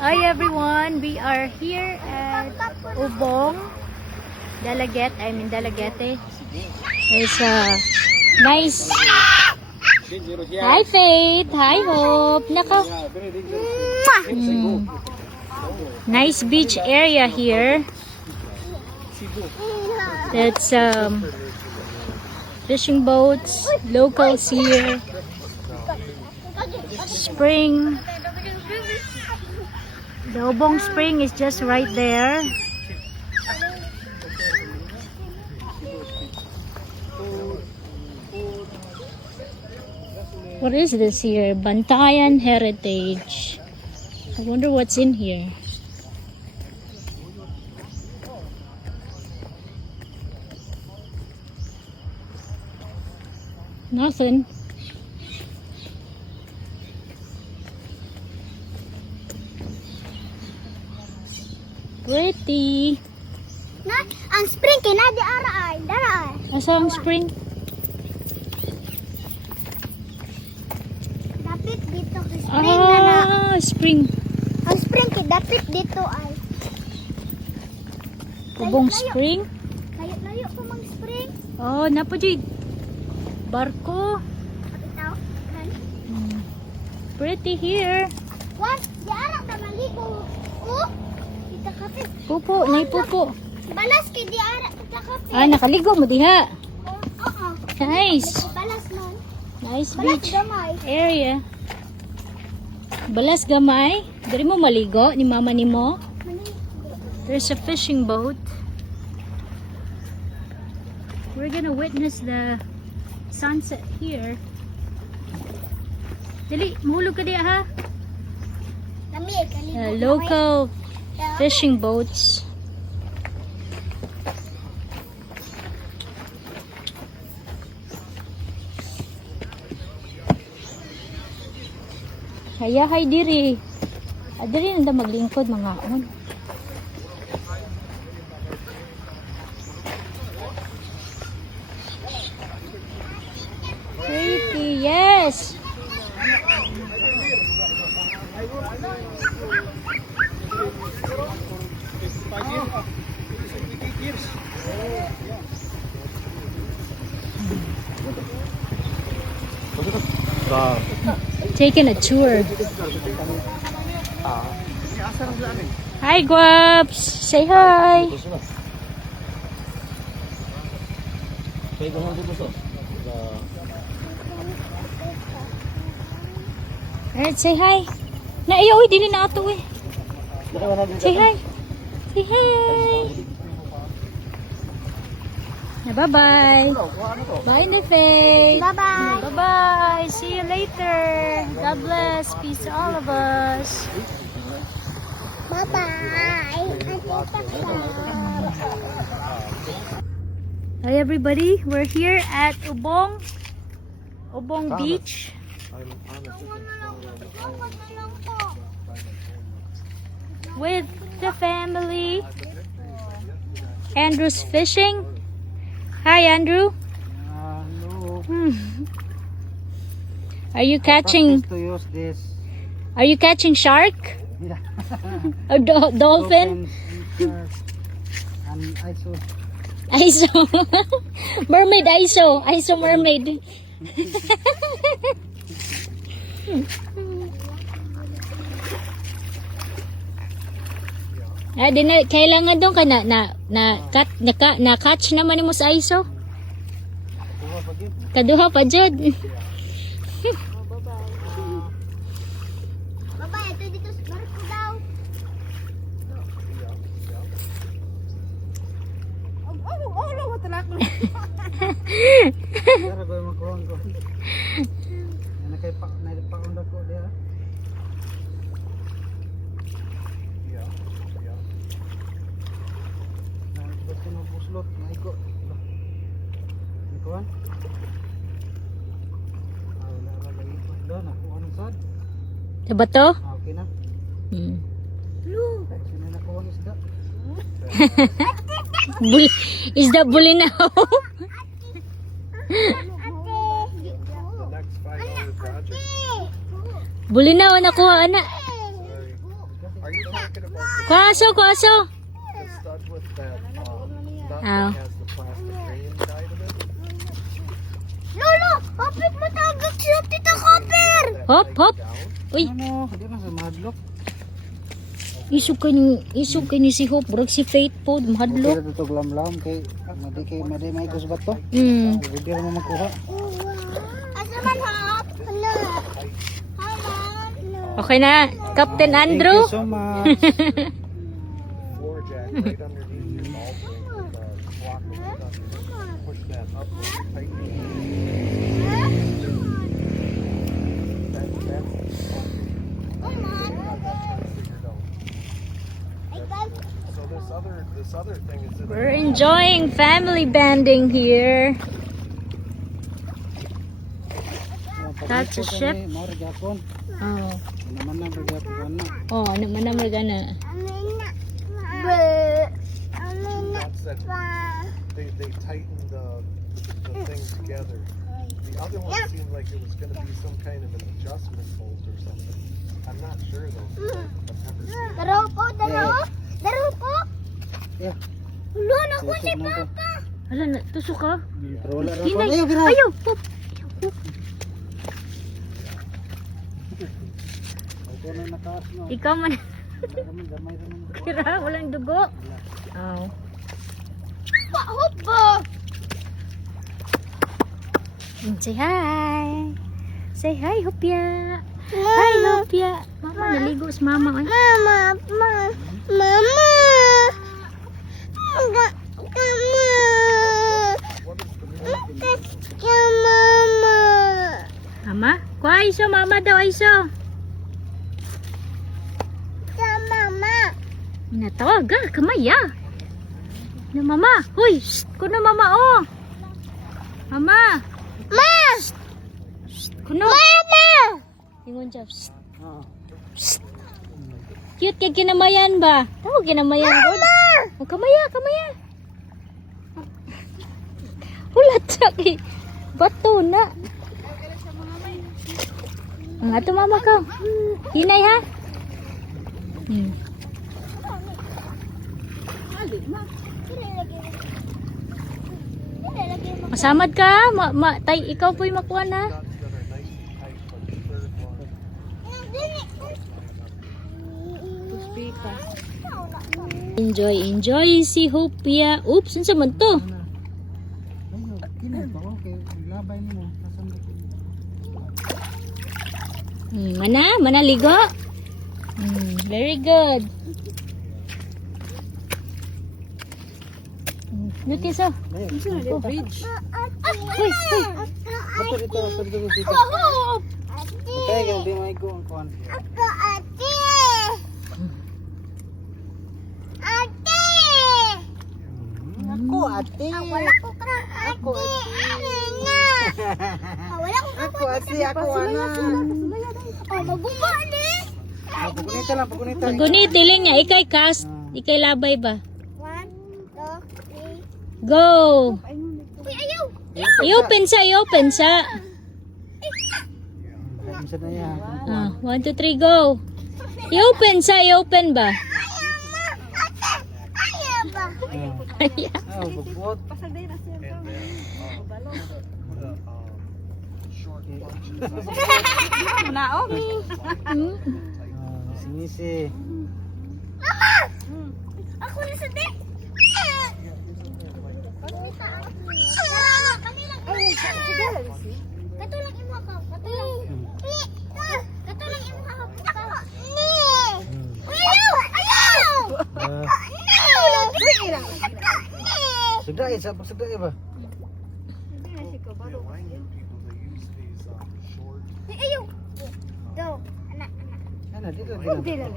Hi everyone, we are here at Ubong, Dalaget. I'm in Dalagete. There's a nice. Hi Faith, hi Hope. Nice beach area here. That's fishing boats, locals here. Spring. The Ubong Spring is just right there. What is this here? Bantayan Heritage. I wonder what's in here. Nothing. Pretty. Ang spring kina di ara ay, dara ay. Asa ang spring? Dapit dito kay spring na. Spring. Ang spring kay dapit dito ay. Ubong Layo-layo. Spring. Layo po mang spring. Oh, napo jud. Barko. Itaw. Pretty here. What? Di ara ta maligo. Oh. Kita kapit. Pupo, nay pupo. Balas kay di ara ta kapit. Ah, nakaligo mo diha. Oo. Nice. Balas man. Nice Balas beach gamay. area. Balas gamay. Diri mo maligo ni mama nimo. There's a fishing boat. We're gonna witness the sunset here. Dali, mahulog ka diya ha. Lami kaligo. Local fishing boats. Hayahay diri. Diri nanda maglingkod mga on. Pretty, yes. Taking a tour. Hi, Guaps. Say hi. Alright, say hi. Naiyaw, dili na ato eh. Say hi. Say hi. Bye-bye. Bye, Nefe. Bye-bye. Bye-bye. See you later. God bless. Peace to all of us. Bye-bye. Hi, everybody. We're here at Ubong Beach. With the family. Andrew's fishing. Hi, Andrew. No. Are you catching? To use this. Are you catching shark? Yeah. A dolphin? And ISO. ISO. Mermaid ISO. ISO mermaid. Kailangan doon ka na catch naman mo sa ISO. Kaduha pa jud. Bye-bye. Ito dito sa barko daw. Oh, matalak mo. Cara ko magkuhan ko. Nakaipa-unda ko dia. Basta no puslot na iko. Ikuan. Wala ra lagi ko. Doon ako anong sad? Diba to? Okay na. Kasi na nakuha ang isda. Isda bulinaw. Ate. Bulinaw nakuha ana. Are you talking about Kwaso, kwaso. the stud with that nut Ow. that has the plastic ring inside of it? Lolo, kapit mo tagak yung tita Copper. That Hop, tighten hop. down? Uy, Ano, hindi na sa madlock. isog kani si Hope, brag si Faith po, Okay mahadlok. na ito glam-lam kay madi may gusto ba to? Hindi naman makuha. Asa man hap? Ano? Hello. Okay na, Captain Andrew. Thank you so much. Floor jack right underneath your ball spring with the block of wood underneath. Push that up with your tighten. That's figured out. So this other thing is in We're enjoying family banding here. That's a ship. Moro gyapon. Oh, Naman na gyapon na. oh, ano man na gana. Amina. Amina. that's that they tightened the thing together. The other one seemed like it was going to be some kind of an adjustment bolt or something. I'm not sure though. I've never seen it. Daro po, daro. Daro po. Yeah. Ulo na ko si Papa. Hala na, tusok ka. Pero wala ra ko. Hinay, Ayaw, bira. ayaw, Hope. Ako na nakaas no. Ikaw man. Gamay ra man. Kira, walang dugo. Oh. Hopo. Say hi. Say hi, Hopya. Hi, Hopya. Mama, naligo si mama. Ay. Mama, mama. Mama. Mama. Mama? Kuha iso, mama daw iso. Mama. Natawag ka, kamaya. Na mama. Hoy, shh, kuno mama oh. Mama. Ma. Kuno. Mama. Ingon siya. Shh. Oo. Cute kay kinamayan ba? Tawag kinamayan ko. Oh, kamaya, kamaya. Hulat siya kay bato na. Ang ato mama ka. Hinay ha. Masamad ka? Ikaw po'y makuha na. Nuts that are nice and tight, but the third one. Enjoy, enjoy si Hopia. Oops, saan sa man to? Ayaw, kinay ba okay. Labay nimo. Nasaan ba ko? Mana ligo? Very good. Notice oh. Bridge. Hoy, hoy. Ato dito dito. Kaya gyud di may go ang kuan. Ako ate. Ate. Ako ate. Wala ko ka ate. Ana. Wala ko ka Ako ate, ako ana. Oh, magumba ni. Pagunita lang, pagunita. Maguni, tiling niya. Ikay cast. Ikay labay ba? 1, 2, 3. Go! Uy, ayaw. I-open sa, i-open sa. Isa na yan. 1, 2, 3, go! I-open sa, i-open ba? Ayaw ba? Ah, bubot. And then put a short bunch Hmm? Sinisi. Mama! Ako na sa deck. Katulang imo ka. Katulang imo ka. Ayaw! Ayaw! Sudah isa pa sudah ba? Yeah, I knew people that use these short Ayaw! Go. Anak. Ana dito din. 1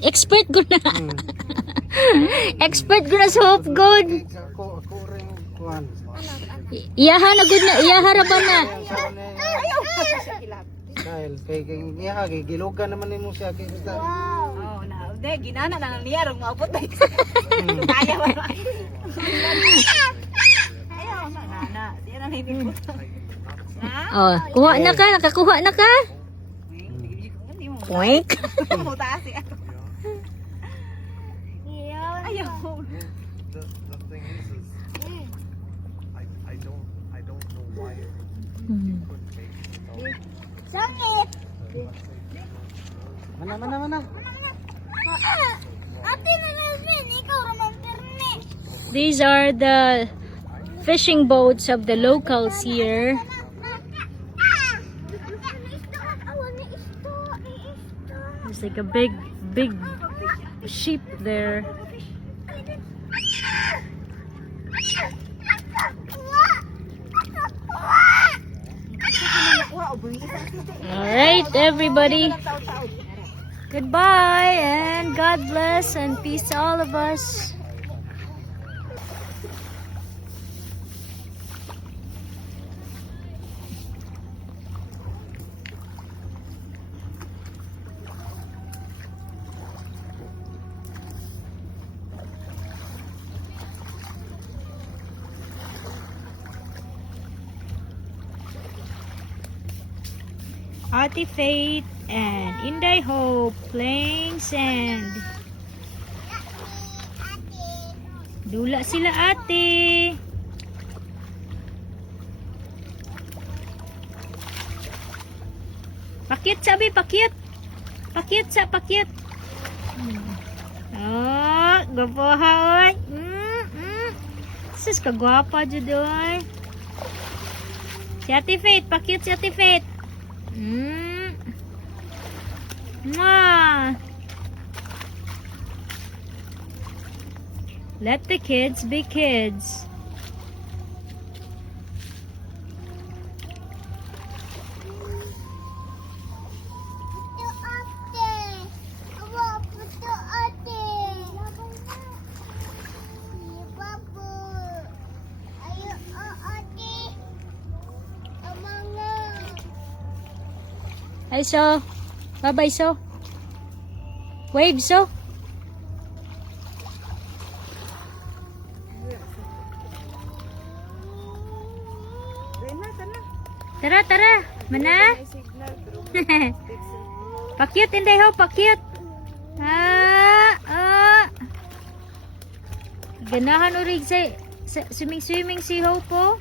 3. Expert ko na. Expert ko na sa Hope God. Ako ring kuan. Iyaha na good na. Iyaha raban na. Dahil kay niya kay gilugan naman nimo siya kay basta. Wow. Oh, na, de ginana na lang niya rong maabot na. Kaya ba? Ayaw na nana. Di na nipipot. Na? Oh, kuha na ka. Nakakuha na ka. Hindi mo Poink. Mutaas siya. Yeah. Ayaw. The thing is I don't know why it Hmm. couldn't make it without Sakit. Mana. Ate na namin, ikaw raman perni. These are the fishing boats of the locals here. There's like a big sheep there. Alright, everybody. Goodbye and God bless and peace to all of us. Ate Faith and Inday Hope playing sand. Dula sila ate. Pakyut sabi, pakyut. Pakyut sa pakyut. Oh, gwapo oy. Sus kagwapa jud oy. Si Ate Faith, pakyut si Ate Faith. Mwah. Let the kids be kids. Hi, so. Bye-bye, so. Wave, so. Tara. Mana? Pakyut, Inday Hope, pakyut. Ganahan urig sa swimming si Hope po.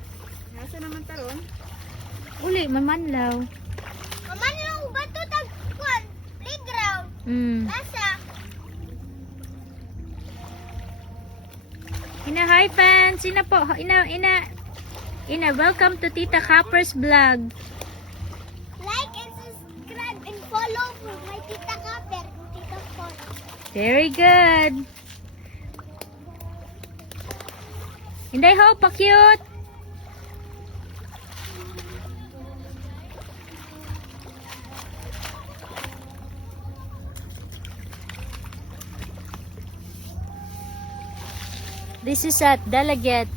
Nasa naman taron? Uli, mamanlaw. Maman lang ba ito tagkuan? Playground. Nasa? Hi fans. Ina po. Ina, welcome to Tita Kapper's vlog. Like and subscribe and follow for my Tita Kapper, Tita Paul. Very good. Inday Hope, pa-cute. This is at Delegate.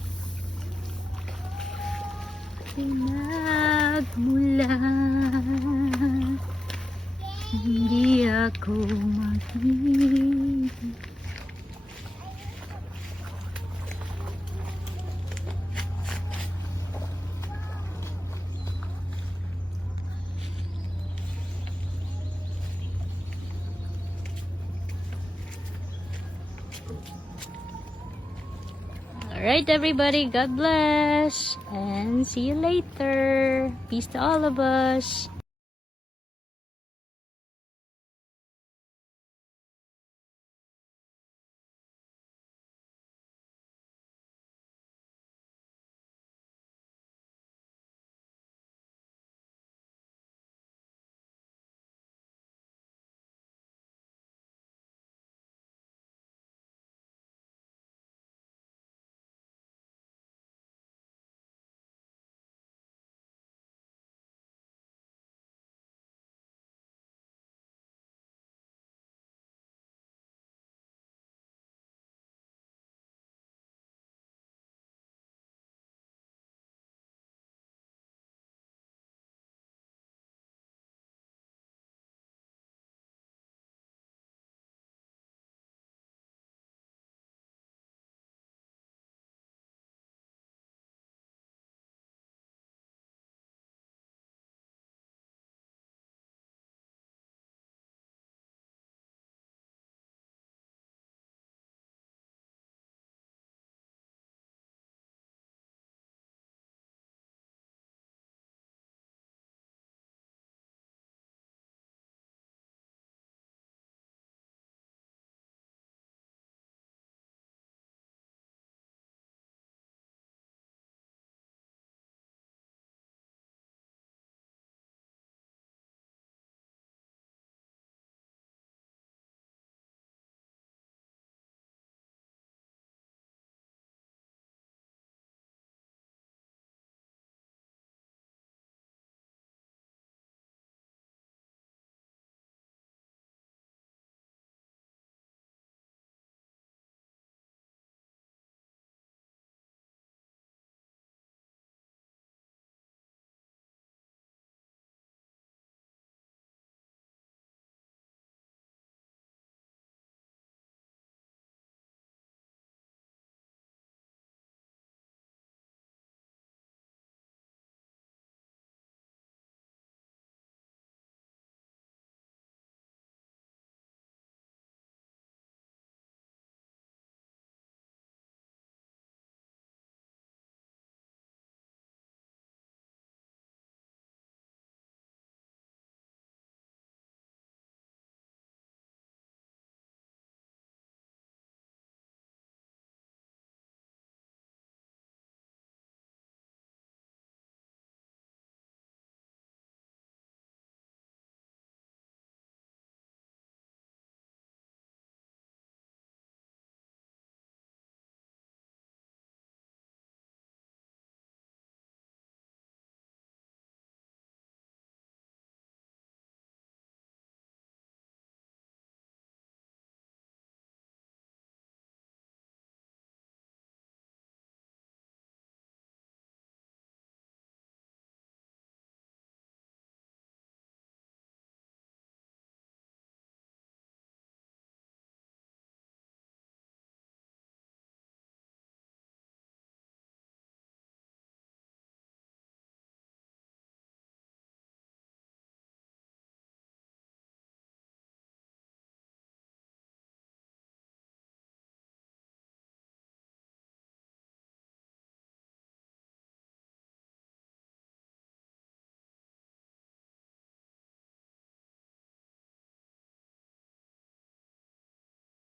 Pinagmula, hindi ako makita. Alright, everybody, God bless and see you later. Peace to all of us.